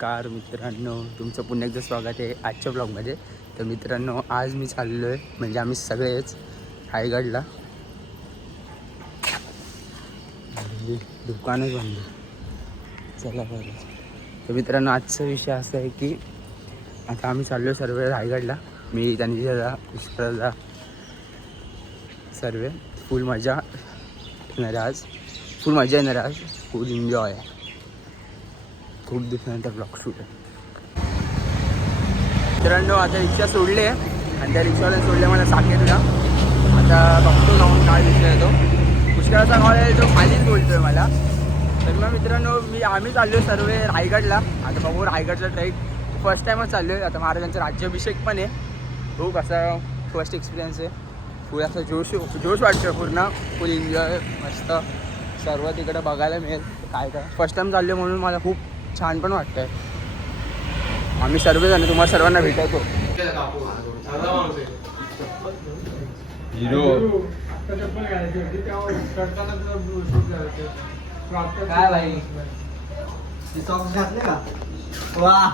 नमस्कार मित्रांनो, तुमचं पुन्हा एकदा स्वागत आहे आजच्या ब्लॉगमध्ये. तर मित्रांनो, आज मी चाललो आहे म्हणजे आम्ही सगळेच रायगडला. दुकानच बंद. चला बरं. तर मित्रांनो, आजचा विषय असा आहे की आता आम्ही चाललो आहे सर्व रायगडला. मी त्यांनी दादा विश्वासदा सर्व फुल मजा येणार आहे आज. फुल मजा येणार आहे आज. फुल एन्जॉय आहे. खूप दिवसानंतर ब्लॉग शूट आहे. मित्रांनो, आता रिक्षा सोडली आहे आणि त्या रिक्षावाल्याने सोडले मला साकेतला. आता बघतो जाऊन काय विषय येतो. पुष्कळाचा कॉल आहे, तो खालीच बोलतो आहे मला. तर मग मित्रांनो, आम्ही चाललो आहे सर्व रायगडला. आता बघू रायगडचा ट्रेक फर्स्ट टाईमच चाललो आहे. आता महाराजांचा राज्याभिषेक पण आहे. खूप असा फर्स्ट एक्सपिरियन्स आहे. फुल असं जोश वाटतो पूर्ण. फुल एन्जॉय मस्त सर्व तिकडं बघायला मिळेल. काय फर्स्ट टाईम चाललो म्हणून मला खूप छान पण वाटतंय. आम्ही सर्वजण तुम्हाला सर्वांना भेटवतो. काय भाई सॉक्स घातले का? वा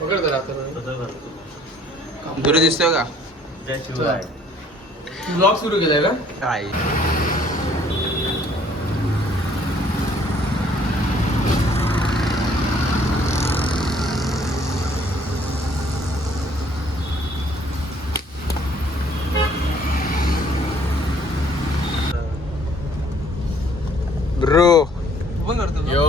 पकड जरा दूर दिसतोय का? ब्लॉग सुरू केलाय का? काय ब्रो पण करतो यो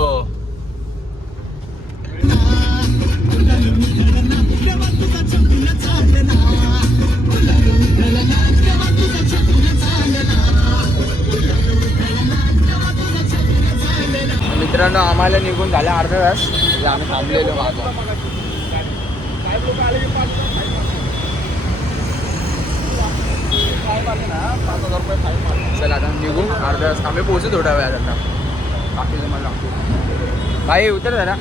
मित्रांनो, आम्हाला निघून झाला अर्धा तास. आम्ही थांबलेलो मागं. चला आता निघू. अर्धा तास आम्ही पोहोचू थोड्या वेळात. आता बाकी तुम्हाला लागतो. भाई उतर जरा.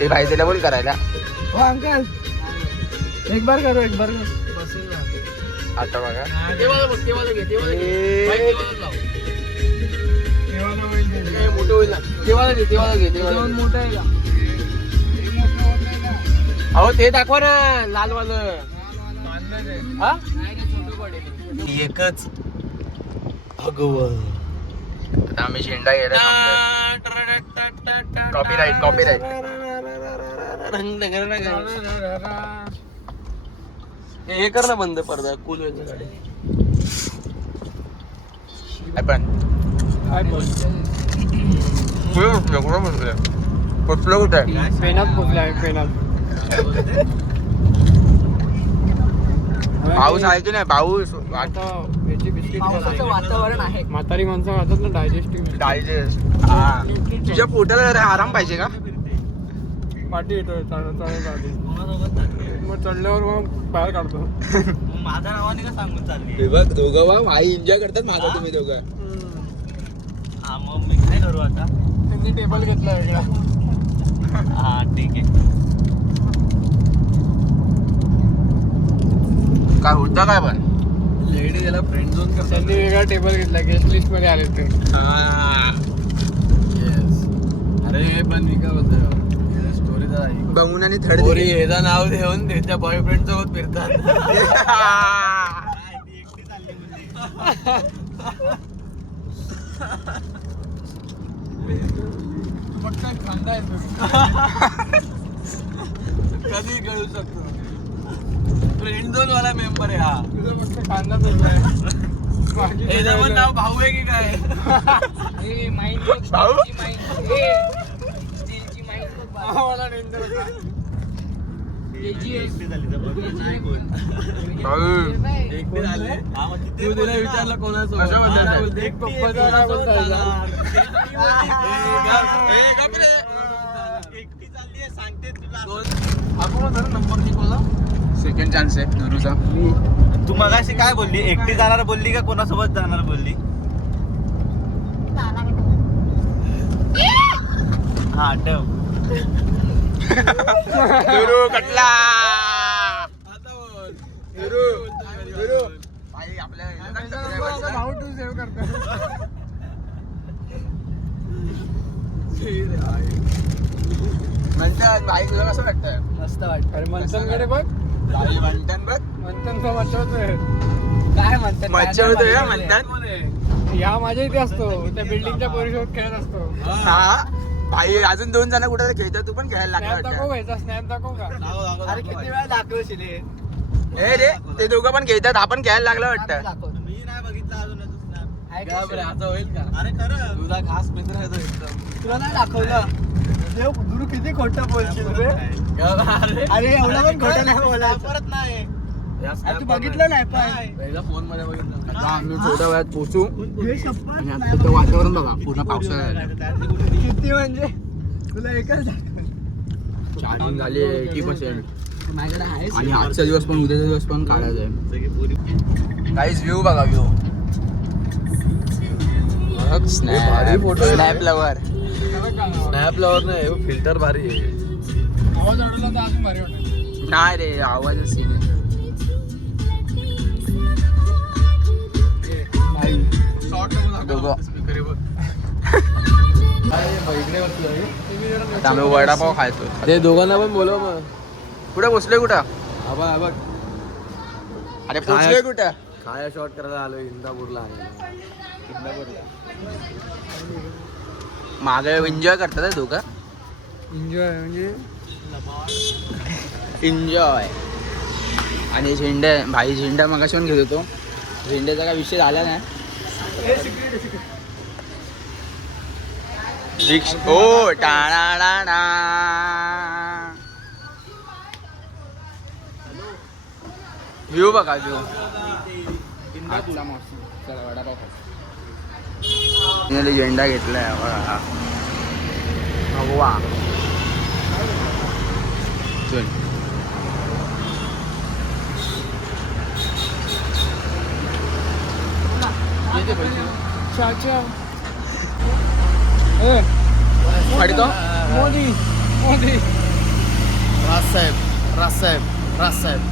ते भाई त्याला बोल करायला. हो अंकल, एक बार करो. आता बघा मोठं होईल ना. तेव्हा घे मोठं आहे का? अहो ते दाखवा ना लालवालं. हा एकच भगवान. आता आम्ही झेंडा घ्यायला. कॉपीराईट हे कर ना बंद पडदा. कूल वेळची गाडी. पण कुठलं कुठं आहे? पेनात पोचलाय. पेनात पाऊस आहे की नाही? पाऊस वातावरण आहे. म्हातारी माणसं खातात ना डायजेस्टिव्ह. डायजेस्ट. तुझ्या पोटाला जरा आराम पाहिजे का? पाठी येतोय मग चढल्यावर मग बाहेर काढतो. माझ्या नावाने का सांगून चालली बघ दोघं वा भाई एन्जॉय करतात माझा. तुम्ही दोघं हा मग मी काय करू आता? त्यांनी टेबल घेतला वेगळा. हा ठीक आहे. काय होतं काय पण लेडी याला फ्रेंड झोन करतात. त्यांनी वेगळा टेबल घेतला. गेस्ट लिस्ट मध्ये आले ते. अरे पण मी काय बोलतोय, स्टोरी तर आहे. बघून आणि थर्ड ह्याचं नाव घेऊन त्याच्या बॉयफ्रेंड सोबत फिरतात. कधी कळू शकतो. फ्रेंड झोन वाला मेंबर आहे हा. हे नाव भाऊ आहे की काय? भाऊ विचारलं कोणाचं नंबर शिकवला. सेकंड चान्स आहे दुरूचा. तू मगाशी काय बोलली? एकटी जाणार बोलली का कोणासोबत जाणार बोलली? हा ठेव. दुरू कटला. भाई आपल्या भाऊ तू सेव्ह करतो. भाई तुला कसं वाटतं? मस्त वाटतं. अरे मंथनकडे बघ, भाई म्हणतात बघ. मंथनचा मच्छवतोय. काय म्हणतात? मच्छर होतोय का म्हणतात? या माझ्या इथे असतो, त्या बिल्डिंगच्या पोरीसोबत खेळत असतो. हा भाई अजून 2 जण कुठे खेळतात, तू पण खेळायला स्नॅप लागला दाखव, घ्यायचा स्नॅप दाखव का? अरे किती वेळा दाखवशील हे? हे रे ते दोघं पण खेळतात, आपण खेळायला लागलं वाटतं. दाखव. मी नाही बघितलं अजून याचं snap. आहे का? असं होईल का? अरे खरं तुझा खास मित्र आहे तो एकदम. तुला नाही दाखवलं. देव गुरु किती खोटं बोलशील रे. अरे एवढं पण खोटं नाही बोलायचं. परत नाही तू बघितलं नाही पण फोन मध्ये बघितलं. आता आम्ही थोड्या वेळात पोहोचू हे शपथ आणि नाही आता वातावरण बघा पूर्ण पावसाळ्यात किती म्हणजे तुला एकच दाखव. चार्जिंग झाली 80%. माझ्याकडे आहे आणि आजचा दिवस पण उद्याचा दिवस पण काढायचा आहे. काहीच व्ह्यू बघा व्ह्यू. Snap lover. स्नॅप लावत नाही, फिल्टर भारी आहे. आवाज अडवला तर अजून भारी वाटत. नाही रे आवाजच सीन आहे. दोघं. आता आम्ही वडापाव खायचो. ते दोघांना पण बोलव मग. कुठे पोचलोय कुठं? आबा बघ, अरे पोचलोय कुठं? खाया शॉट करायला आलो इंदापूरला. मागे एन्जॉय करतात हे दोघं. एन्जॉय म्हणजे एन्जॉय. आणि झेंडा भाई झेंडा मगाशी पण घेत होतो. झेंड्याचा काय विषय झाला नाही. ओ टाळा व्ह्यू बघा व्ह्यू. आजचा मौसम. चला वडापाव खायचा. झेंडा घेतलाय बघा. वा चल. पडतो मोदी मोदी राजसाहेब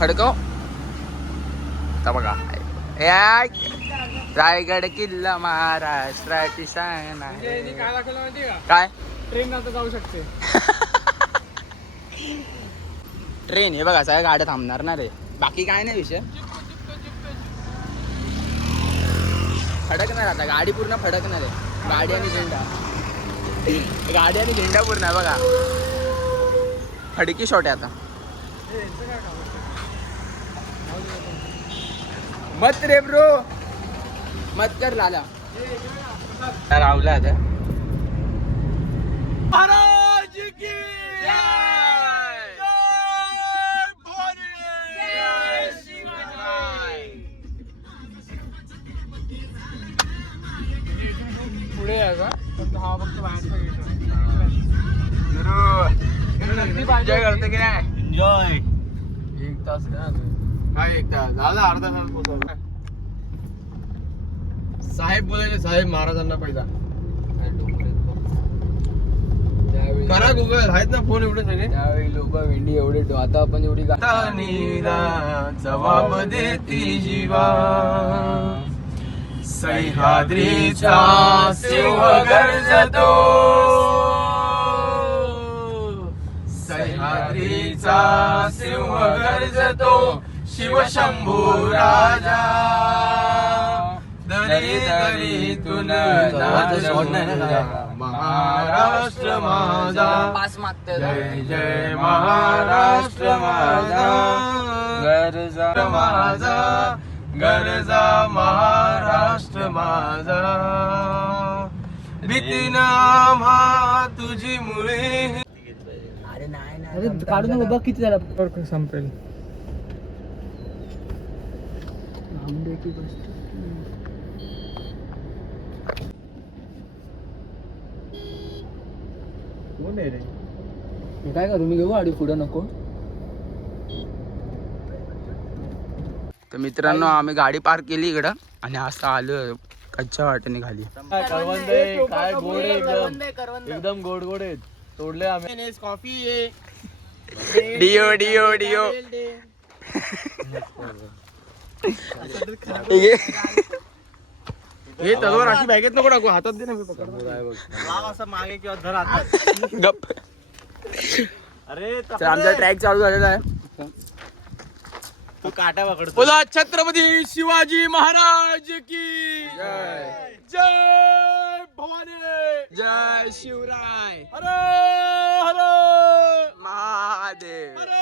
फडको. आता बघा या रायगड किल्ला महाराष्ट्राची शान आहे. काय दाखवलं माहिती का? काय ट्रेन आता जाऊ शकते. ट्रेन हे बघा सगळ्या गाड्या थांबणार ना रे. बाकी काय नाही विषय. फडकणार आता गाडी पूर्ण फडकणार आहे. गाडी आणि झेंडा पूर्ण आहे बघा. फडकी शॉट आहे आता. मत रे ब्रो मत कर लाला. रावला आता. महाराज की पुढे यायचा पण हा फक्त बाहेरचा गेट आहे. एन्जॉय करतो की नाही? एन्जॉय. 1 तास काय 1 तास झाला. अर्धा तास पोहोचवला. साहेब बोलायचे साहेब महाराजांना पहिला. करा गुगल आहेत ना फोन एवढे सगळे. त्यावेळी लोक भेंडी एवढे आता आपण एवढी जबाब देती जीवा. सह्याद्रीचा सिंह गर्जतो. सह्याद्रीचा सिंह गर्जतो. शिवशंभू राजा. दरी दरीतून महाराष्ट्र माझा. जय जय महाराष्ट्र माझा. गरजा माझा गरजा महाराष्ट्र माझा. भीतीनं आम्हा तुझी मुळे. अरे नाही काढून बाबा किती झाला संपेल. कोण आहे रे? काय करू मी घेऊ गाडी पुढे नको. तर मित्रांनो आम्ही गाडी पार्क केली इकडं आणि असं आलो कच्च्या वाटेने खाली. करवंद आहे, काय गोड आहे एकदम गोड गोड आहेत. तोडले आम्ही. कॉफी आहे. डिओ डिओ डिओ. हे तलवार अशी बॅगेत नको टाकू, हातात दे ना मी पकडतो. लाव असं मागे किंवा धर हातात. गप. अरे तर आमचा ट्रॅक चालू झालेला आहे. तू काटा पकडतो. बोला छत्रपती शिवाजी महाराज की जय. जय भवानी, जय शिवराय, हर हर महादेव. हर हर.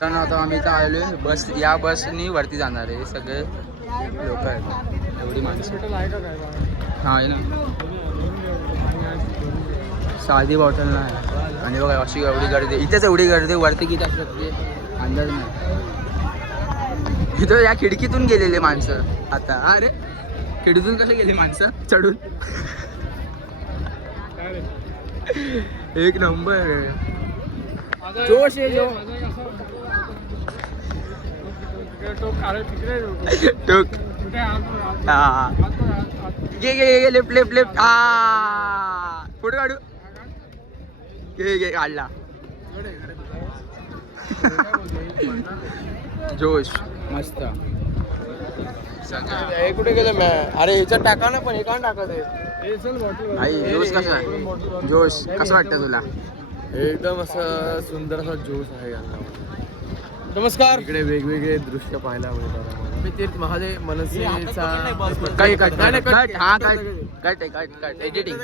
तर आता आम्ही इथं आलोय. बस, या बसनी वरती जाणार आहे. सगळे लोक आहेत, एवढी माणसं. हा आहे ना, साधी बॉटल नाही. आणि बघा अशी एवढी गर्दी, इथेच एवढी गर्दी. वरती किती असू शकते अंदाज नाही. इथं या खिडकीतून गेलेले माणसं. आता अरे खिडकीतून कसे गेले माणसं चढून? एक नंबर जोश आहे जो. टोक. हा घे लेफ्ट लेफ्ट लेफ्ट. हा फोटो काढू. घे काढला. जोश मस्त. हे कुठे गेलं मॅ? अरे ह्याच्यात टाका ना, पण हे का टाकत आहे? आई जोश कसा आहे? जोश कसं वाटतं तुला? एकदम असं सुंदर असा जोश आहे यांना. नमस्कार. इकडे वेगवेगळे दृश्य पाहायला मिळतात. मी तीर्थ महादेव मनसेचा कट एडिटिंग.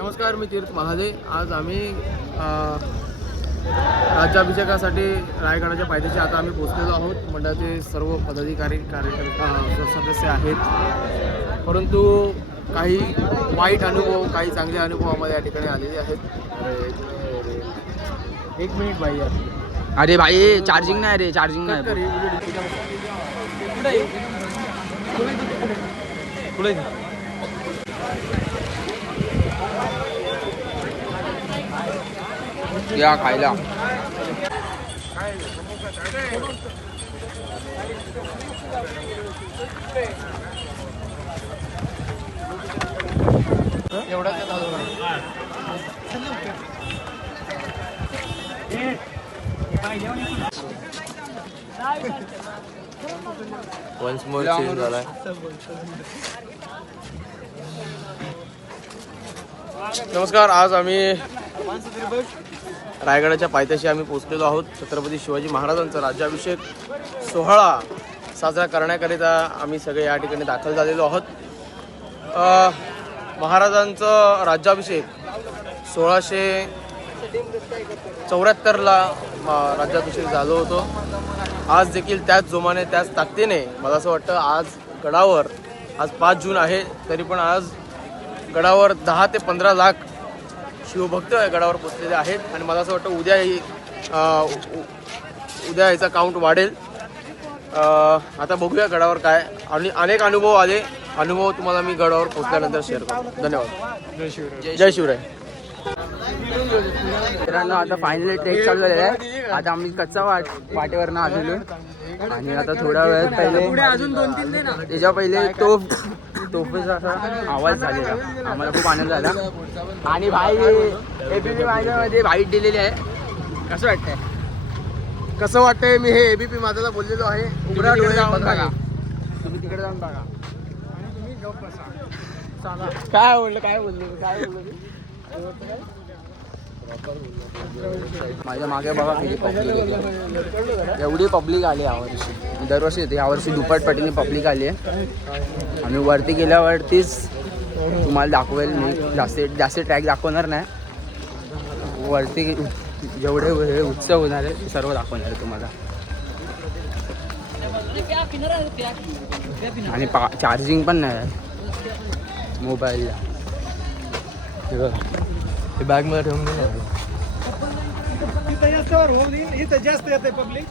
नमस्कार, मी तीर्थ महादेव. आज आम्ही राज्याभिषेकासाठी रायगडाच्या पायथ्याशी आता आम्ही पोहोचलेलो आहोत. मंडळाचे सर्व पदाधिकारी कार्यकर्ते सदस्य आहेत. परंतु काही वाईट अनुभव, काही चांगले अनुभव आम्हाला या ठिकाणी आलेले आहेत. एक मिनिट बाई यार. अरे भाई चार्जिंग नाही रे, चार्जिंग नाही. पुढे या खायला. एवढा वन्स मोर चेंज झालाय. नमस्कार. आज आम्ही रायगडाच्या पायथ्याशी आम्ही पोहोचलेलो आहोत. छत्रपती शिवाजी महाराजांचा राज्याभिषेक सोहळा साजरा करण्याकरिता आम्ही सगळे या ठिकाणी दाखल झालेलो आहोत. महाराजांचं राज्याभिषेक 1674ला राज्याभिषेक झालो होतो. आज देखील त्याच जोमाने, त्याच ताकदीने मला असं वाटतं आज गडावर, आज 5 जून आहे तरी पण आज गडावर 10 ते 15 लाख शिवभक्त गडावर पोचलेले आहेत. आणि मला असं वाटतं उद्या याचा काउंट वाढेल. आता बघूया गडावर काय. आणि अनेक अनुभव आले. अनुभव तुम्हाला मी गडावर पोचल्यानंतर शेअर करतो. धन्यवाद. जय शिवराय. मित्रांनो आता फायनली ट्रेक चालू झालेला आहे. आता आम्ही कच्चा वाटेवरनं आलेलो आणि आता थोडा वेळ पहिले अजून 2-3 दे ना. त्याच्या पहिले तोफेचा असा आवाज झालेला. आम्हाला खूप आनंद झाला. आणि भाई एबीपी माझ्यामध्ये व्हाईट दिलेली आहे. कसं वाटतंय? कसं वाटतंय? मी हे एबीपी माझ्याला बोललेलो आहे. तुम्ही तिकडे जाऊन बघा. काय बोललो माझ्या मागे बघा किती पब्लिक. एवढी पब्लिक आली यावर्षी. दरवर्षी येते, यावर्षी दुप्पट पटीने पब्लिक आली आहे. आणि वरती गेल्यावरतीच तुम्हाला दाखवेल. मी जास्त ट्रॅक दाखवणार नाही. वरती जेवढे हे उत्सव होणार आहे सर्व दाखवणार आहे तुम्हाला. आणि चार्जिंग पण नाही आहे मोबाईलला. हे बॅग मध्ये ठेवून दे ना. इथं जास्त येते पब्लिक.